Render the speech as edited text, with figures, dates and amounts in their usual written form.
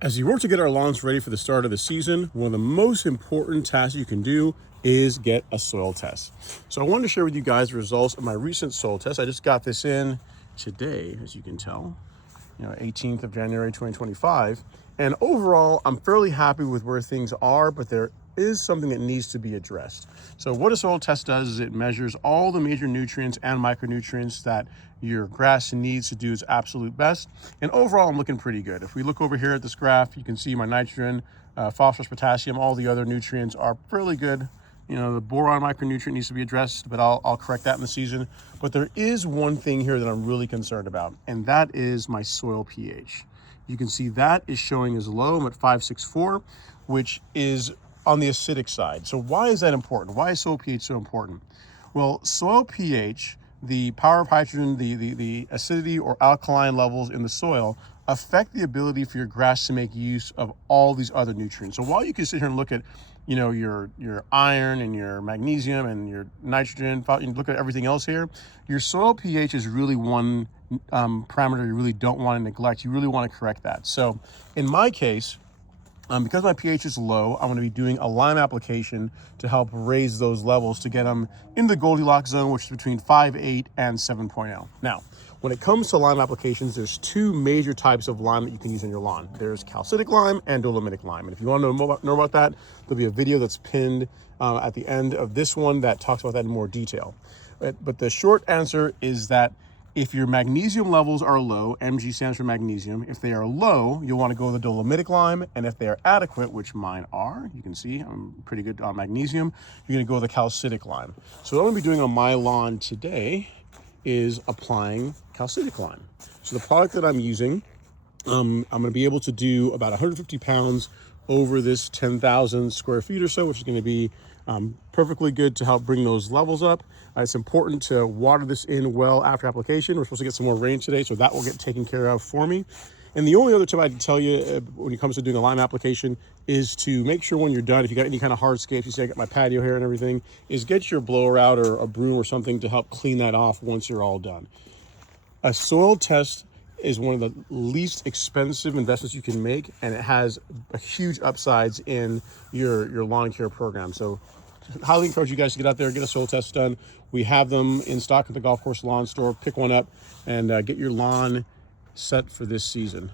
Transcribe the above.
As you work to get our lawns ready for the start of the season, one of the most important tasks you can do is get a soil test. So I wanted to share with you guys the results of my recent soil test. I just got this in today, as you can tell, 18th of January 2025. And overall, I'm fairly happy with where things are, but there is something that needs to be addressed. So what a soil test does is it measures all the major nutrients and micronutrients that your grass needs to do its absolute best. And overall, I'm looking pretty good. If we look over here at this graph, you can see my nitrogen, phosphorus, potassium, all the other nutrients are fairly good. The boron micronutrient needs to be addressed, but I'll correct that in the season. But there is one thing here that I'm really concerned about, and that is my soil pH. You can see that is showing as low. I'm at 5.64, which is on the acidic side. So why is that important? Why is soil pH so important? Well, soil pH, the power of hydrogen, the acidity or alkaline levels in the soil affect the ability for your grass to make use of all these other nutrients. So while you can sit here and look at your iron and your magnesium and your nitrogen, you look at everything else here, your soil pH is really one parameter you really don't want to neglect. You really want to correct that. So in my case, because my pH is low, I'm going to be doing a lime application to help raise those levels to get them in the Goldilocks zone, which is between 5.8 and 7.0. Now, when it comes to lime applications, there's two major types of lime that you can use on your lawn. There's calcitic lime and dolomitic lime. And if you want to know about that, there'll be a video that's pinned at the end of this one that talks about that in more detail. But the short answer is that if your magnesium levels are low, Mg stands for magnesium, if they are low, you'll want to go with the dolomitic lime. And if they are adequate, which mine are, you can see I'm pretty good on magnesium, you're going to go with the calcitic lime. So what I'm going to be doing on my lawn today is applying calcitic lime. So the product that I'm using, I'm going to be able to do about 150 pounds over this 10,000 square feet or so, which is going to be perfectly good to help bring those levels up. It's important to water this in well after application. We're supposed to get some more rain today, so that will get taken care of for me. And the only other tip I'd tell you when it comes to doing a lime application is to make sure when you're done, if you got any kind of hardscapes, you see I got my patio here and everything, is get your blower out or a broom or something to help clean that off once you're all done. A soil test is one of the least expensive investments you can make, and it has a huge upsides in your lawn care program. So highly encourage you guys to get out there, get a soil test done. We have them in stock at the Golf Course Lawn Store. Pick one up and get your lawn set for this season.